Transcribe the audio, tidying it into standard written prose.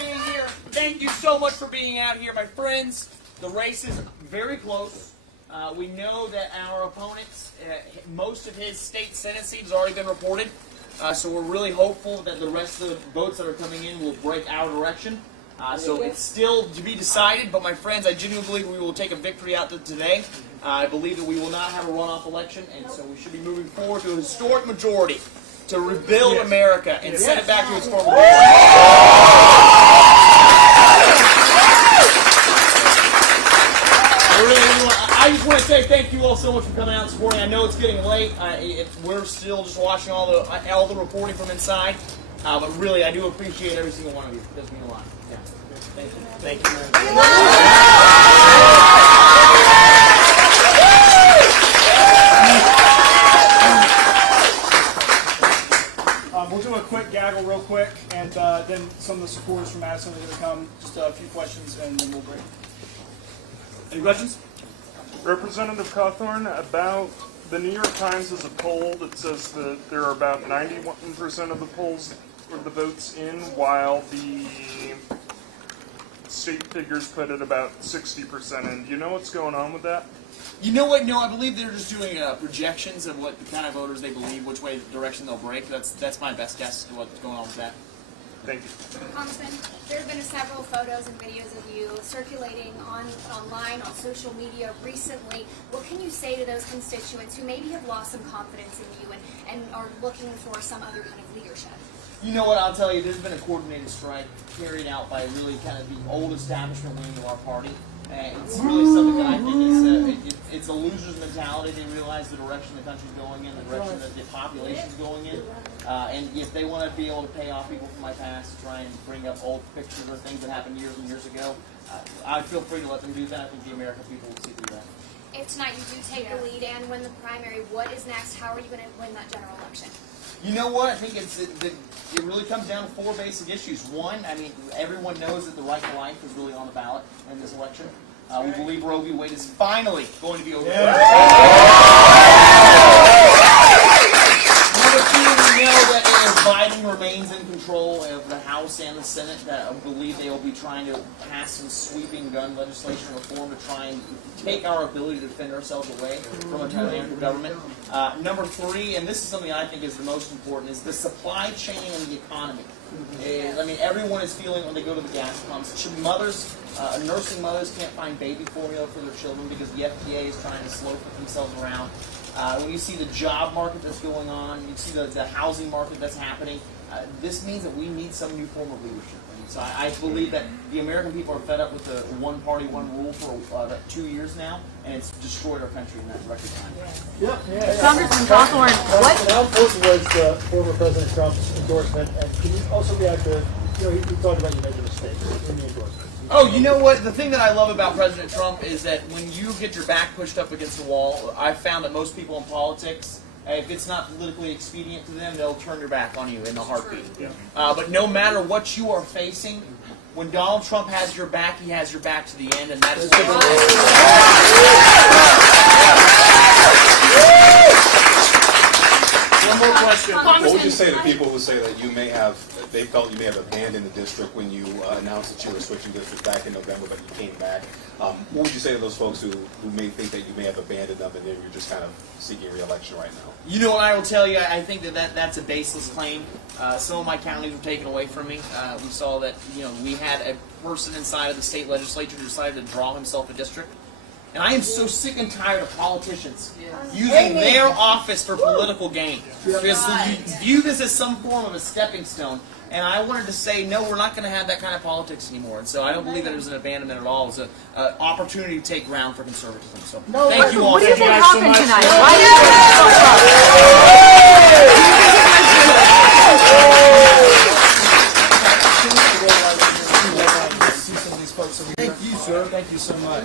being here. Thank you so much for being out here, my friends. The race is very close. We know that our opponents, most of his state Senate seats has already been reported. So we're really hopeful that the rest of the votes that are coming in will break our direction. So it's still to be decided, but my friends, I genuinely believe we will take a victory out today. I believe that we will not have a runoff election, and so we should be moving forward to a historic majority to rebuild America and send it back to its former glory. I just want to say thank you all so much for coming out and supporting. I know it's getting late. We're still just watching all the reporting from inside, but really, I do appreciate every single one of you. It does mean a lot. Yeah. Thank you. Thank you. We'll do a quick gaggle real quick, and then some of the supporters from Madison are going to come. Just a few questions, and then we'll break. Any questions? Representative Cawthorn, about the New York Times has a poll that says that there are about 91% of the polls or the votes in, while the state figures put it about 60% in. Do you know what's going on with that? You know what? No, I believe they're just doing projections of what kind of voters they believe, which way direction they'll break. That's my best guess to what's going on with that. Thank you. Congressman, there have been several photos and videos of you circulating online, on social media recently. What can you say to those constituents who maybe have lost some confidence in you and are looking for some other kind of leadership? You know what, I'll tell you, there's been a coordinated strike carried out by really kind of the old establishment wing of our party. It's really something that I think it's a loser's mentality. They realize the direction the country's going in, the direction that the population's going in. And if they want to be able to pay off people from my past, try and bring up old pictures or things that happened years and years ago, I feel free to let them do that. I think the American people will see through that. If tonight you do take the lead and win the primary, what is next? How are you going to win that general election? You know what? I think it really comes down to four basic issues. One, I mean, everyone knows that the right to life is really on the ballot in this election. We believe Roe v. Wade is finally going to be overturned. Number two, we know that if Biden remains in control of the House and the Senate, that I believe they will be trying to pass some sweeping gun legislation reform to try and take our ability to defend ourselves away from a tyrannical government. Number three, and this is something I think is the most important, is the supply chain and the economy. I mean, everyone is feeling when they go to the gas pumps. Mothers, nursing mothers can't find baby formula for their children because the FDA is trying to slow themselves around. When you see the job market that's going on, you see the housing market that's happening, this means that we need some new form of leadership. And so I believe that the American people are fed up with the one party, one rule for 2 years now, and it's destroyed our country in that record time. Congressman Cawthorn, what? How important was former President Trump's endorsement, and can you also react to, he talked about you made the mistakes in the endorsement. Oh, you know what? The thing that I love about President Trump is that when you get your back pushed up against the wall, I've found that most people in politics, if it's not politically expedient to them, they'll turn their back on you in a heartbeat. But no matter what you are facing, when Donald Trump has your back, he has your back to the end, and that is One more question. What would you say to people who say that they felt you may have abandoned the district when you announced that you were switching districts back in November, but you came back? What would you say to those folks who may think that you may have abandoned them and then you're just kind of seeking re-election right now? You know what I will tell you? I think that's a baseless claim. Some of my counties were taken away from me. We saw that we had a person inside of the state legislature who decided to draw himself a district. And I am so sick and tired of politicians using their office for political gain. Because you view this as some form of a stepping stone. And I wanted to say, no, we're not going to have that kind of politics anymore. And so I don't believe that it was an abandonment at all. It was an opportunity to take ground for conservatism. So thank you all. What do you think happened tonight? Thank you, sir. Thank you so much.